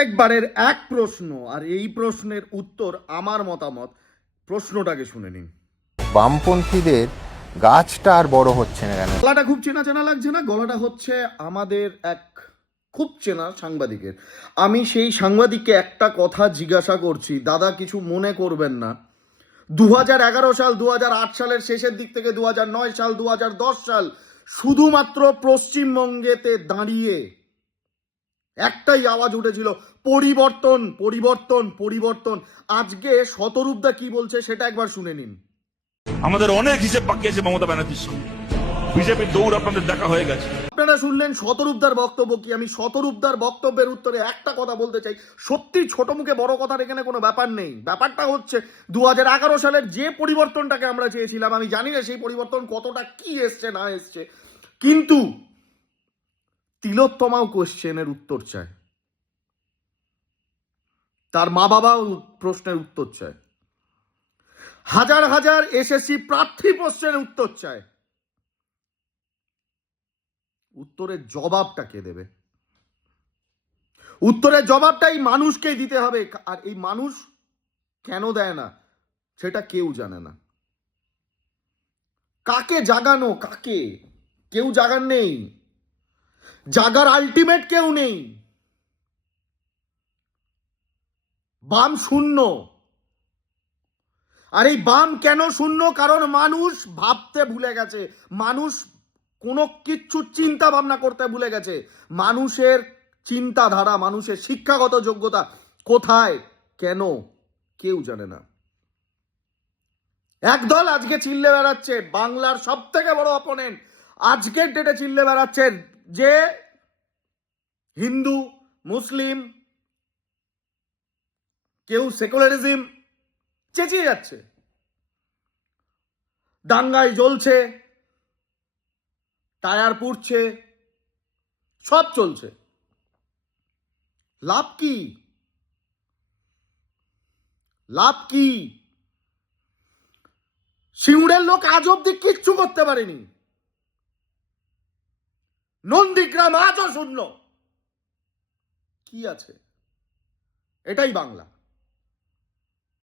প্রত্যেকবারের এক প্রশ্ন, আর এই প্রশ্নের উত্তর আমার মতামত। প্রশ্নটাকে শুনে নিন। বামপন্থীদের গাছটা আর বড় হচ্ছে না কেন? গলাটা খুব চেনা চেনা লাগছে না? গলাটা হচ্ছে আমাদের এক খুব চেনা সাংবাদিকের। আমি সেই সাংবাদিককে একটা কথা জিজ্ঞাসা করছি, দাদা কিছু মনে করবেন না। 2011 সাল, 2008 সালের শেষের দিক থেকে 2009 সাল, 2010 সাল শুধুমাত্র পশ্চিমবঙ্গেতে দাঁড়িয়ে একটাই আওয়াজ উঠেছিল, পরিবর্তন পরিবর্তন পরিবর্তন। আজকে শতরূপদা কি বলছে সেটা একবার শুনে নিন। আমাদের অনেক হিসেব বাকি আছে মমতা ব্যানার্জির সঙ্গে। বিজেপির দৌড় আপনাদের দেখা হয়ে গেছে। আপনারা শুনলেন শতরূপদার বক্তব্য। কি আমি শতরূপদার বক্তব্যের উত্তরে একটা কথা বলতে চাই, সত্যি ছোট মুখে বড় কথার এখানে কোনো ব্যাপার নেই। ব্যাপারটা হচ্ছে 2011 সালের যে পরিবর্তনটাকে আমরা চেয়েছিলাম, আমি জানি না সেই পরিবর্তন কতটা কি এসছে না এসছে, কিন্তু তিলোত্তমাও কোশ্চেনের উত্তর চায়, তার মা বাবাও প্রশ্নের উত্তর চায়, হাজার হাজার এসএসসি প্রার্থী প্রশ্নের উত্তর চায়। উত্তরের জবাবটা কে দেবে? উত্তরের জবাবটাই মানুষকেই দিতে হবে। আর এই মানুষ কেন দেয় না সেটা কেউ জানে না। কাকে জাগানো, কাকে? কেউ জাগার নেই, জাগার আলটিমেট কেউ নেই। বাম শূন্য। আর এই বাম কেন শূন্য? কারণ মানুষ ভাবতে ভুলে গেছে, মানুষ কোনো কিচ্ছু চিন্তা ভাবনা করতে ভুলে গেছে। মানুষের চিন্তাধারা, মানুষের শিক্ষাগত যোগ্যতা কোথায়, কেন, কেউ জানে না। একদল আজকে চিল্লে বেড়াচ্ছে, বাংলার সব থেকে বড় অপোনেন্ট আজকের ডেটে চিল্লে বেড়াচ্ছে যে হিন্দু, মুসলিম, কেউ সেকুলারিজম, চেঁচিয়ে যাচ্ছে, দাঙ্গায় জ্বলছে, টায়ার পুড়ছে, সব চলছে। লাভ কি? লাভ কি? সিঙ্গুরের লোক আজ অব্দি কিচ্ছু করতে পারেনি, নন্দীগ্রাম আজও শূন্য। কি আছে? এটাই বাংলা।